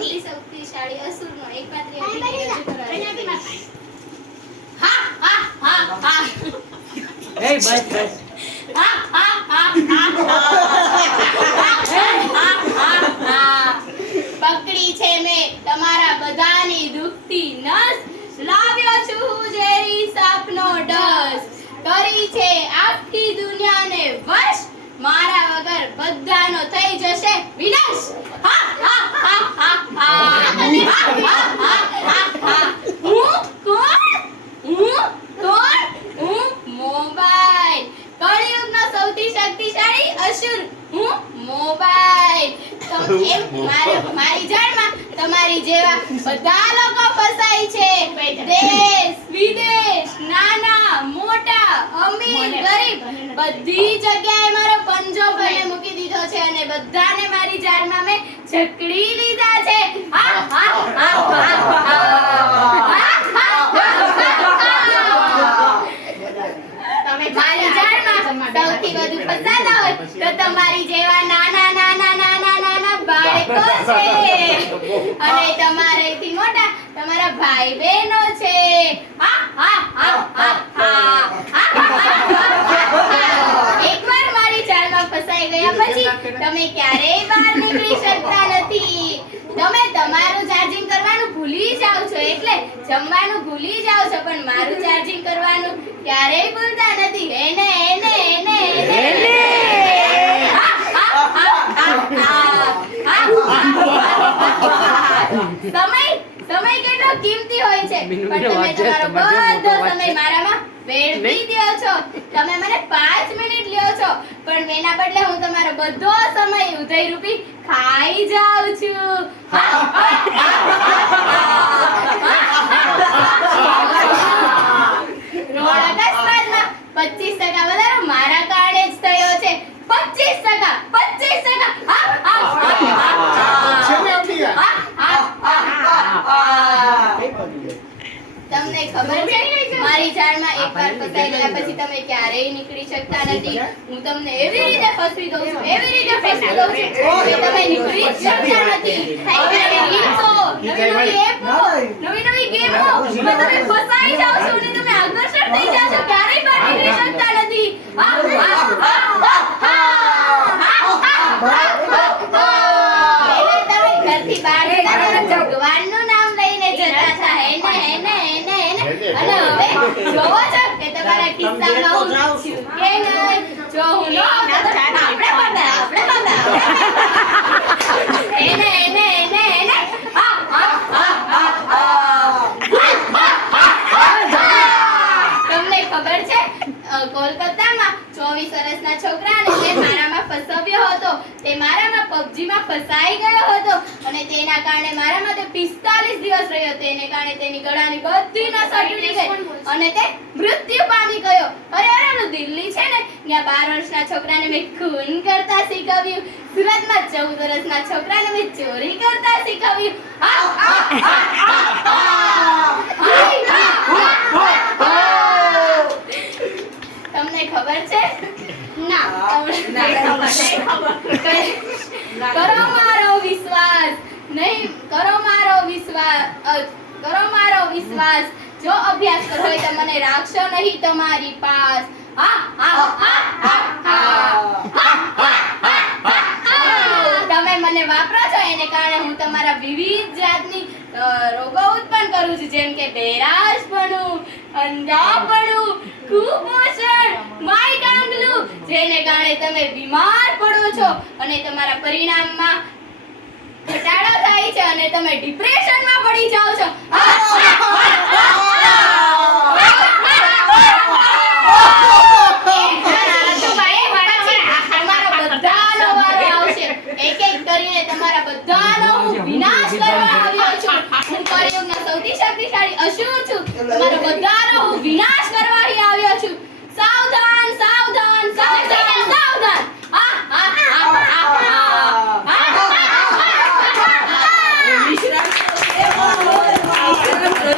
સૌથી શક્તિશાળી અસુરનો એકમાત્ર અભિનય રજૂ કરાયો. હા હા હા હા. એ બસ હા હા હા હા. પકડી છે મેં તમારા બધાની દુખતી નસ, લાવ્યો છું હું ઝેરી સાપનો ડસ, કરી છે આખી દુનિયાને વશ, મારા વગર બધાનો થઈ જશે વિનાશ. હા હા હા હા હા. હું કોણ? હું મોબાઈલ, કળિયુગનો સૌથી શક્તિશાળી અસુર હું મોબાઈલ. મારી જાળમાં તમારી જેવા બધા લોકો ફસાય છે. દેશ વિદેશ, નાના મોટા, અમીર ગરીબ, બધી જગ્યાએ મારો પંજો ભલે મૂકી દીધો છે અને બધાને મારી જાળમાં મેં જકડી લીધા છે. હા હા હા મારી જાળમાં સૌથી વધુ ફસાતા હોય તો તમારી જેવા નાના નાના નાના નાના બાળકો છે અને તમારેથી મોટા તમારા ભાઈ બહેનો છે. હા હા હા હા એકવાર મારી જાળમાં ફસાઈ ગયા પછી તમે ક્યારેય બહાર નીકળી શકતા નથી. તમે તમારું ચાર્જિંગ કરવાનું ભૂલી જાવ છો, એટલે જમવાનું ભૂલી જાવ છો, પણ મારું ચાર્જિંગ કરવાનું ક્યારેય ભૂલતા નથી. એને એને એને એને સમય કેટલો કિંમતી હોય છે, પણ તમે તમારો બધો સમય મારામાં વેડફી દ્યો છો. તમે મને 5 મિનિટ લ્યો છો, પણ એના બદલે હું તમારો બધો સમય ઉદયરૂપી ખાઈ જાઉં છું. રોડ અકસ્માતમાં 25% વધારો મારા કારણે જ થયો છે. 25%. તમને ખબર છે મારી જાળમાં એકવાર ફસાઈ ગયા પછી તમે ક્યારેય નીકળી શકતા નથી. હું તમને એવી રીતે ફસવી દઉં છું કે તમે નીકળી જ શકતા નથી. નવી નવી ગેમો તમે ફસાઈ જાવ છો અને તમે આકર્ષણ થઈ જાવ છો, ક્યારેય બહાર નીકળી શકતા નથી. તમે ઘરથી બહાર જતા ભગવાનનું નામ લઈને જતા હતા. અને હવે જોવો છો કે તમારા કિસ્સામાં હું છું કે નહીં? જો હું ન હોત તો તમને ખબર છે કોલકાતામાં 24 વર્ષના છોકરાને જે મારામાં ફસાવ્યો હતો તે મારામાં પબજીમાં ફસાઈ ગયો હતો અને તેના કારણે મારામાં તે 45 દિવસ રહ્યો. તેને કારણે તેની ગળાની બધી નસો તૂટી ગઈ અને તે મૃત્યુ પામી ગયો. અરે દિલ્હી છે ને, ત્યાં 12 વર્ષના છોકરાને મેં ખૂન કરતા શીખવ્યું. સુરતમાં 14 વર્ષના છોકરાને મેં ચોરી કરતા શીખવ્યું. તમને ખબર છે? ના કરો મારો વિશ્વાસ નહીં, કરો મારો વિશ્વાસ. જો અભ્યાસ કરો હોય તો મને રાખશો નહીં તમારી પાસ. તમે મને વાપરો છો, એને કારણે હું તમારા વિવિધ જાતની રોગો ઉત્પન્ન કરું છું, જેમ કે બહેરાશપણું, અંધાપણું, કુપોષણ, માઇકાંગલું, જેને કારણે તમે બીમાર પડો છો અને તમારા પરિણામમાં ઘટાડો થાય છે અને તમે ડિપ્રેશનમાં પડી જાઓ છો. એક એક કરીને તમારા બધાનો હું વિનાશ કરવા આવ્યો છું. હું કળિયુગનો સૌથી શક્તિશાળી અસુર છું. તમારો બધાનો હું વિનાશ